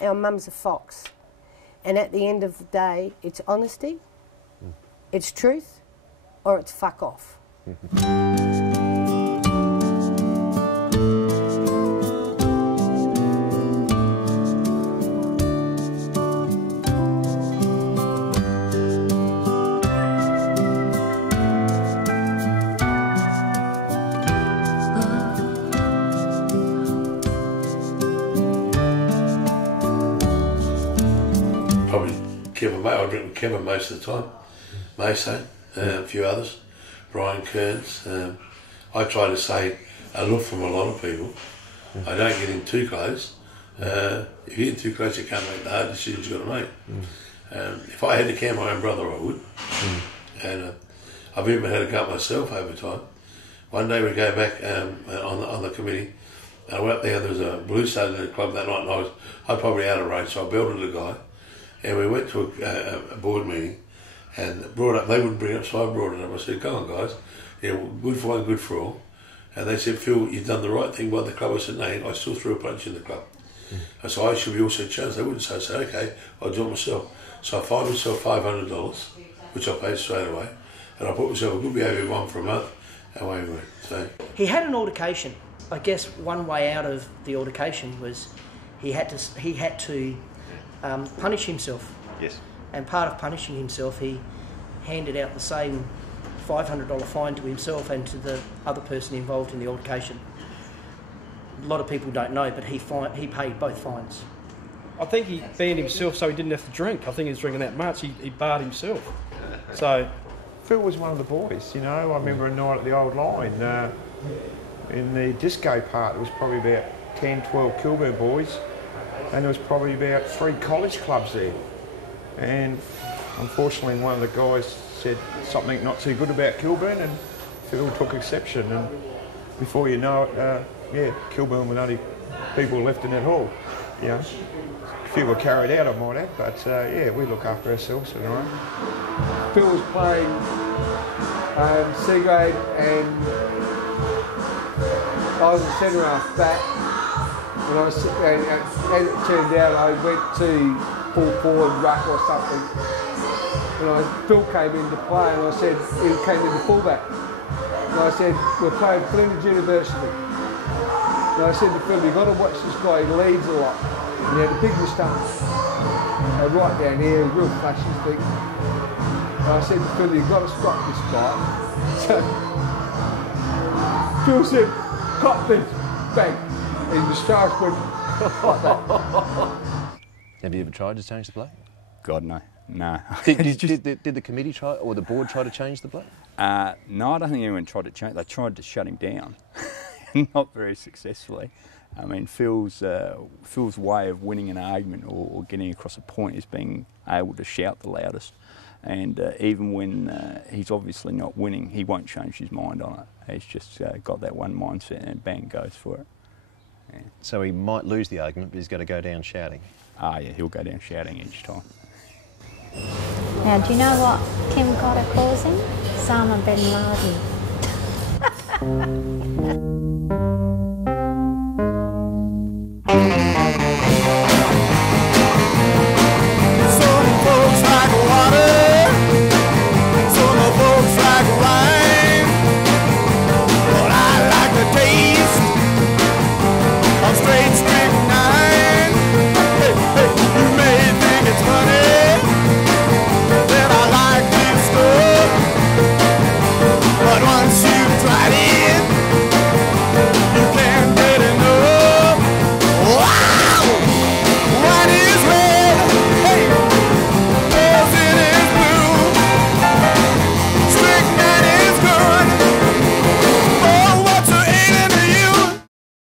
our mum's a fox. And at the end of the day, it's honesty, it's truth, or it's fuck off. Probably Kevin May. I drink with Kevin most of the time. Maso, a few others. Brian Kearns. I try to stay aloof from a lot of people. I don't get in too close. If you get in too close, you can't make the hard decisions you've got to make. If I had to care my own brother, I would. And I've even had a go at myself over time. One day we go back on the committee, and I went up there. There was a blue star in the club that night, and I was probably out of range, so I belted the guy. And we went to a board meeting, and brought up. They wouldn't bring it up, so I brought it up. I said, "Go on, guys. Yeah, good for one, good for all." And they said, "Phil, you've done the right thing by the club." I said, "No, I still threw a punch in the club." I said, "I should be also changed." They wouldn't say. I said, "Okay, I'll do it myself." So I fined myself $500, which I paid straight away, and I put myself a good behaviour bond for a month, and away we went. So he had an altercation. I guess one way out of the altercation was he had to punish himself. Yes. And part of punishing himself, he handed out the same $500 fine to himself and to the other person involved in the altercation. A lot of people don't know, but he paid both fines. I think he banned himself so he didn't have to drink. I think he was drinking that much. He barred himself. So Phil was one of the boys, you know. I remember a night at the Old Line. In the disco part, there was probably about 10, 12 Kilburn boys, and there was probably about 3 college clubs there. And unfortunately, one of the guys said something not too good about Kilburn, and Phil took exception. And before you know it, yeah, Kilburn were the only people left in that hall. You know, a few were carried out, I might add, but yeah, we look after ourselves tonight. Phil was playing C grade, and I was a centre half back. When I was and as it turned out, I went to full forward ruck or something. And Phil came into play, and I said he came into fullback. And I said, we're playing Flinders University. And I said to Phil, you've got to watch this guy, he leads a lot. And he had a big moustache. Right down here, real flashy thing. And I said to Phil, you've got to stop this guy. So Phil said, cut this, bang. His moustache went like that. Have you ever tried to change the bloke? God, no. No. Did the committee try, or the board try to change the bloke? No, I don't think anyone tried to change. They tried to shut him down, not very successfully. I mean, Phil's way of winning an argument or getting across a point is being able to shout the loudest. And even when he's obviously not winning, he won't change his mind on it. He's just got that one mindset and bang, goes for it. Yeah. So he might lose the argument, but he's got to go down shouting. Yeah, he'll go down shouting each time. Now, do you know what Kim Cotter calls him? Osama bin Laden.